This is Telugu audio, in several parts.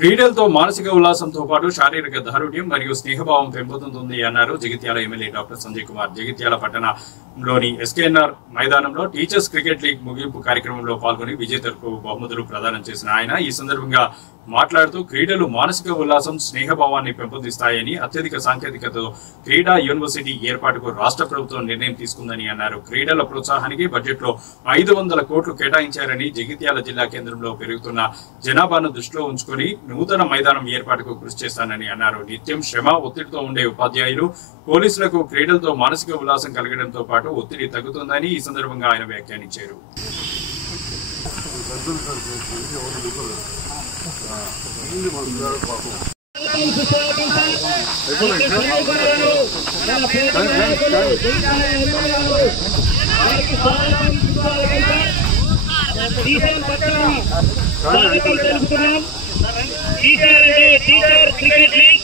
క్రీడలతో మానసిక ఉల్లాసంతో పాటు శారీరక దారుఢ్యం మరియు స్నేహభావం పెంపొందుతుంది అన్నారు జగిత్యాల ఎమ్మెల్యే డాక్టర్ సంజయ్ కుమార్. జగిత్యాల పట్టణంలోని ఎస్కేఎన్ఆర్ మైదానంలో టీచర్స్ క్రికెట్ లీగ్ ముగింపు కార్యక్రమంలో పాల్గొని విజేతలకు బహుమతులు ప్రదానం చేసిన ఆయన ఈ సందర్భంగా మాట్లాడుతూ క్రీడలు మానసిక ఉల్లాసం స్నేహభావాన్ని పెంపొందిస్తాయని, అత్యధిక సాంకేతికతతో క్రీడా యూనివర్సిటీ ఏర్పాటుకు రాష్ట్ర ప్రభుత్వం నిర్ణయం తీసుకుందని అన్నారు. క్రీడల ప్రోత్సాహానికి బడ్జెట్లో 500 కోట్లు కేటాయించారని, జగిత్యాల జిల్లా కేంద్రంలో పెరుగుతున్న జనాభాను దృష్టిలో ఉంచుకొని నూతన మైదానం ఏర్పాటుకు కృషి చేస్తానని అన్నారు. నిత్యం శ్రమ, ఒత్తిడితో ఉండే ఉపాధ్యాయులు, పోలీసులకు క్రీడలతో మానసిక ఉల్లాసం కలగడంతో పాటు ఒత్తిడి తగ్గుతుందని ఈ సందర్భంగా ఆయన వ్యాఖ్యానించారు. టీచర్ క్రికెట్ లీగ్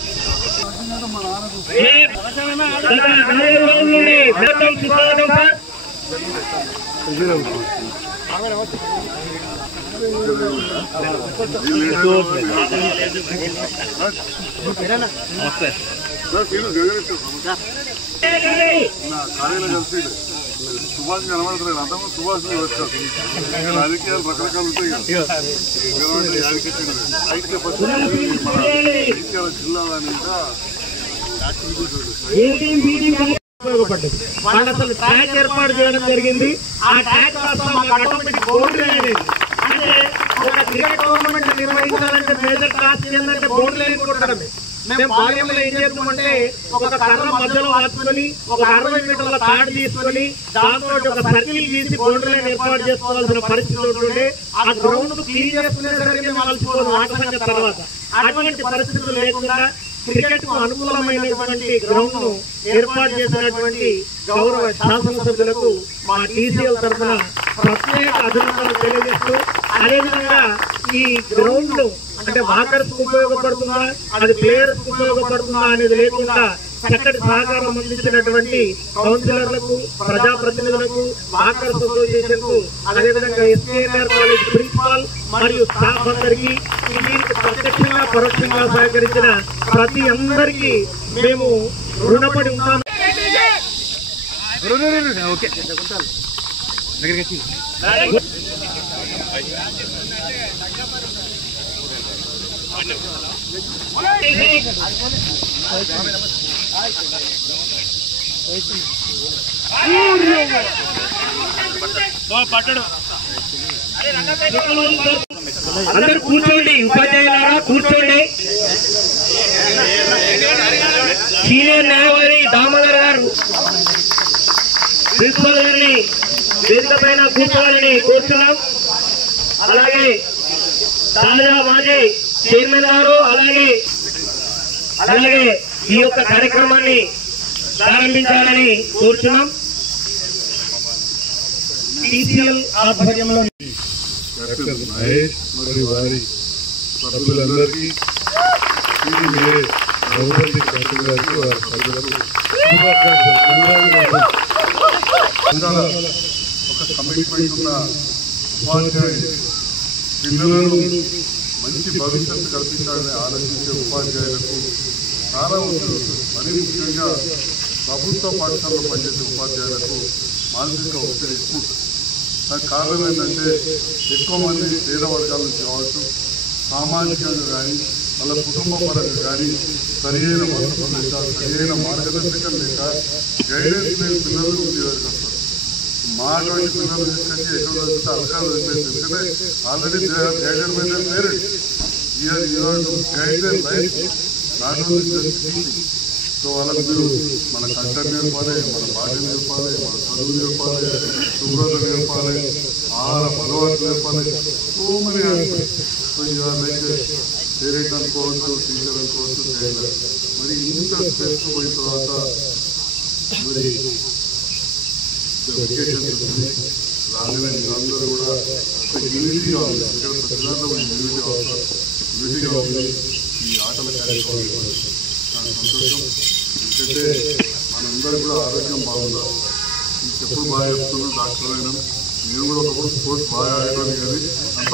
సుభాష్ కనబడతారు. అంతకు సుభాష్ వచ్చారు. రాజకీయాలు రకరకాలు ఉంటాయి కదా. జగిత్యాల జిల్లా అసలు ట్రాక్ ఏర్పాటు చేయడం జరిగింది. ఆ ట్రాక్ అంటే ఒక క్రికెట్ టోర్నమెంట్ నిర్వహించాలంటే మేజర్ టాస్క్ ఏంటంటే బోర్డు లైన్ కొట్టడమే. మేము బాల్యంలో ఏం చేస్తామంటే ఒక కర్ర మధ్యలో వాచుకొని ఒక 60 మీటర్ల తాడు తీసుకొని దాంతో ఒక సర్కిల్ గీసి బోర్డు లైన్ ఏర్పాటు చేసుకోవాల్సిన పరిస్థితి ఉంటుండే. ఆ గ్రౌండ్ క్లీన్ చేసుకునేసరికి మేము అలసిపోదు ఆట సంగతి తర్వాత. అటువంటి పరిస్థితులు లేకుండా క్రికెట్ కు అనుకూలమైనటువంటి గ్రౌండ్ ను ఏర్పాటు చేసినటువంటి గౌరవ శాసనసభ్యులకు మా టీసీఎల్ తరఫున ప్రత్యేక అభినందనలు తెలియజేస్తూ, అదేవిధంగా ఈ గ్రౌండ్ అంటే వాకర్స్ ఉపయోగపడుతుందా, అది ప్లేయర్స్ ఉపయోగపడుతుందా అనేది లేకుండా చక్కటి సహకారం అందించినటువంటి కౌన్సిలర్లకు, ప్రజాప్రతినిధులకు, వాకర్స్ అసోసియేషన్ కు, అదేవిధంగా ఎస్కేఎన్ఆర్ కాలేజ్ ప్రిన్సిపాల్ మరియు స్టాఫ్ అందరికీ, దీనికి ప్రత్యక్షంగా పరోక్షంగా సహకరించిన ప్రతి అందరికీ మేము రుణపడి ఉంటాము. అందరూ కూర్చోండి, ఉపాధ్యాయులారా కూర్చోండి. సీనియర్ న్యాయవాది దామోదర్ గారు ప్రిన్సిపల్ గారిని వేదిక పైన కూర్చోవాలని కోరుతున్నాం. అలాగే తాజా మాజీ చైర్మన్ గారు అలాగే ఈ యొక్క కార్యక్రమాన్ని ప్రారంభించాలని కోరుతున్నాం. టీసీఎల్ ఆధ్వర్యంలో డాక్టర్ మహేష్ మరియు వారి సభ్యులందరికీ, రఘుపతి డాక్టర్ గారికి, వారి సభ్యులకు ఒక కమిట్మెంట్ ఉన్న ఉపాధ్యాయులు, పిల్లలను మంచి భవిష్యత్తు కల్పించాలని ఆలోచించే ఉపాధ్యాయులకు చాలా ఉంటుంది. మరీ ముఖ్యంగా ప్రభుత్వ పాఠశాలలో పనిచేసే ఉపాధ్యాయులకు మానసిక ఒత్తిడి ఎక్కువ ఉంటుంది. దానికి కారణం ఏంటంటే ఎక్కువ మంది పేద వర్గాల నుంచి కావచ్చు, సామాజికంగా కానీ వాళ్ళ కుటుంబ పరంగా కానీ సరియైన వసతులు లేక, సరియైన మార్గదర్శకం లేక గైడెన్స్ లేని పిల్లలు ఉండేవారికి వస్తారు. మాటువంటి పిల్లలు తీసుకొచ్చి ఎక్కడ వస్తే అలకాలు వదిలేదు. ఎందుకంటే already guided by their parents. Guide their life, not only just teaching. So వాళ్ళకి మీరు మన కంటెంట్ నేర్పాలి, మన భాష నేర్పాలి, మన చదువు నేర్పాలి, శుభ్రత నేర్పాలి, ఆహార అలవాటు నేర్పాలి. సో మనీ సో ఇవాళ పేరెంట్ అనుకోవచ్చు, టీచర్ అనుకోవచ్చు, గైడర్. మరి ఇంత స్ట్రెస్ పోయిన తర్వాత మరి ఎడ్యుకేషన్ రాగానే మీరందరూ కూడా యూనిటీగా ఉంది. ఇక్కడ ప్రతి దాంట్లో యూనిటీ అవసరం, యూనిటీగా ఉంది. ఈ ఆటల కార్యక్రమాలు చాలా సంతోషం. ఎందుకంటే మనందరూ కూడా ఆరోగ్యం బాగుండాలి. చెప్పులు బాగా చెప్తున్నాం, డాక్టర్ అయినా నేను కూడా ఒకప్పుడు స్పోర్ట్స్ బాగా ఆడేవాడిని కానీ అంత